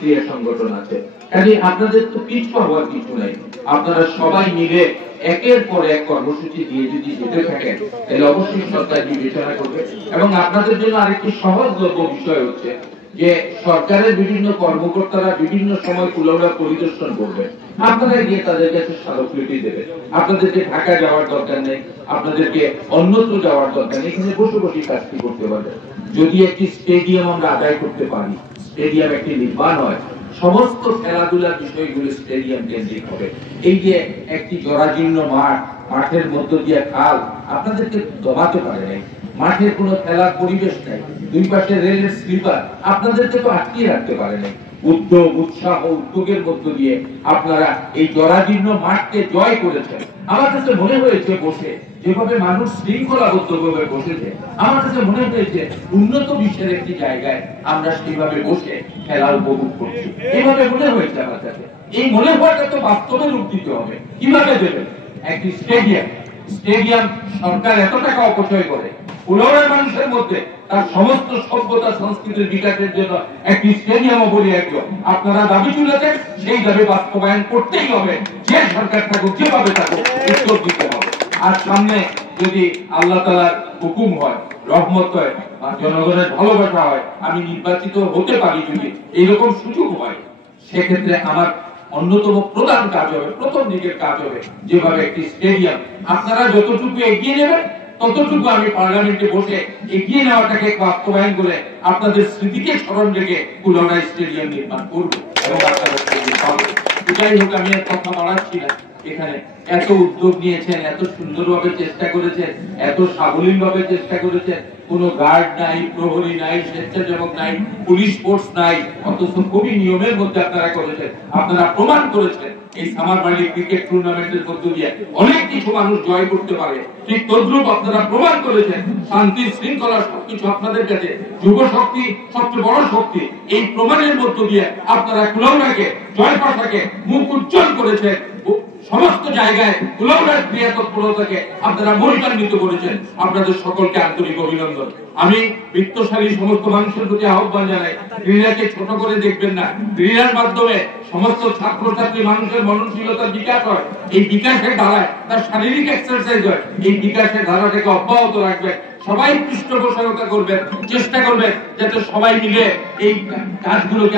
ক্রিয়া সংগঠন আছে। কাজে আপনাদের তো পিছপা হওয়ার কিছু নাই। আপনারা সবাই মিলে একের পর এক কর্মসূচি দিয়ে যদি যেতে থাকেন তাহলে অবশ্যই সরকার বিবেচনা করবে। এবং আপনাদের জন্য আরেকটি সহজলভ্য বিষয় হচ্ছে যে সরকারের বিভিন্ন কর্মকর্তারা বিভিন্ন সময় কুলাউড়া পরিদর্শন করবে, আপনারা গিয়ে তাদের কাছে স্মারকলিপি দেবেন। আপনাদেরকে ঢাকা যাওয়ার দরকার নেই, আপনাদেরকে অন্যত্র যাওয়ার দরকার নেই, এখানে বসে বসে কাজটি করতে পারবেন। যদি একটি স্টেডিয়াম আমরা আদায় করতে পারি, স্টেডিয়াম একটি নির্মাণ হয়, সমস্ত খেলাধুলার বিষয়গুলো স্টেডিয়াম কেন্দ্রিক হবে। এই যে একটি জরাজীর্ণ মাঠ, মাঠের মধ্য দিয়ে খাল, আপনাদেরকে দমাতে পারে নাই, মাঠের কোনো খেলার পরিবেশ নাই, দুই পাশে রেলের স্লিপার, আপনাদেরকে তো আটকিয়ে রাখতে পারে নাই। উদ্যোগ, উৎসাহ, উদ্যোগের মধ্য দিয়ে আপনারা এই জরাজীর্ণ মাঠকে জয় করেছেন। আমার কাছে মনে হয়েছে বসে যেভাবে মানুষ শৃঙ্খলাবদ্ধভাবে বসেছে, আমার কাছে মনে হয়েছে উন্নত বিশ্বের একটি জায়গায় আমরা সেইভাবে বসে খেলা উপভোগ করছি, এভাবে মনে হয়েছে আমার কাছে। এই মনে হওয়াটা তো বাস্তবে রূপ দিতে হবে। কিভাবে দেবেন? একটি স্টেডিয়াম সরকার এত টাকা অপচয় করে, কুলাউড়ার মানুষের মধ্যে তার সমস্ত সভ্যতা সংস্কৃতির বিকাশের জন্য একটি স্টেডিয়াম অপরিহার্য। আপনারা দাবি তুলেছেন, সেই দাবি বাস্তবায়ন করতেই হবে। যে সরকার থাকুক, যেভাবে থাকুক, উত্তর দিতে হবে। আর সামনে যদি আল্লাহ তাআলার হুকুম হয়, রহমত হয়, আর জনগণের ভালোবাসা হয়, আমি নির্বাচিত হতে পারি, যদি এইরকম সুযোগ হয়, সেক্ষেত্রে আমার অন্যতম প্রধান কাজ হবে, প্রথম দিকের কাজ হবে যেভাবে একটি স্টেডিয়াম আপনারা যতটুকু এগিয়ে নেবেন, ততটুকু আমি পার্লামেন্টে বসে এগিয়ে নেওয়াটাকে বাস্তবায়ন করে আপনাদের স্মৃতিকে স্মরণ রেখে কুলাউড়া স্টেডিয়াম নির্মাণ করব এবং আপনাদের যাই হোক, আমি আর কথা বাড়াচ্ছি না। এখানে এত উদ্যোগ নিয়েছেন, এত সুন্দরভাবে চেষ্টা করেছেন, এত সাবলীল ভাবে চেষ্টা করেছেন, কোনো গার্ড নাই, প্রহরী নাই, স্বেচ্ছাসেবক নাই, পুলিশ ফোর্স নাই, অথচ খুবই নিয়মের মধ্যে আপনারা করেছেন। আপনারা প্রমাণ করেছেন এই সামারবাড়ি ক্রিকেট টুর্নামেন্টের মধ্য দিয়ে অনেক কিছু মানুষ জয় করতে পারে। ঠিক তদ্রুপ আপনারা প্রমাণ করেছেন শান্তি শৃঙ্খলা সবকিছু আপনাদের কাছে যুব শক্তি সবচেয়ে বড় শক্তি। এই প্রমাণের মধ্য দিয়ে আপনারা কুলাউড়াকে, জয়পাশাকে মুখ উজ্জ্বল করেছেন। সমস্ত জায়গায় কুলাউড়ার ক্রিয়া তৎপরতাকে আপনারা মহিমান্বিত করেছেন। আপনাদের সকলকে আন্তরিক অভিনন্দন। আমি বৃত্তশালী সমস্ত মানুষের প্রতি আহ্বান জানাই, ক্রীড়াকে ছোট করে দেখবেন না। ক্রীড়ার মাধ্যমে সমস্ত ছাত্রছাত্রী মানুষের মননশীলতার বিকাশ হয়, এই বিকাশের ধারায় তার শারীরিক এক্সারসাইজ হয়। এই বিকাশের ধারাটাকে অব্যাহত রাখবেন। সবাই পৃষ্ঠপোষকতা করবেন, চেষ্টা করবেন যাতে সবাই মিলে এই কাজগুলোকে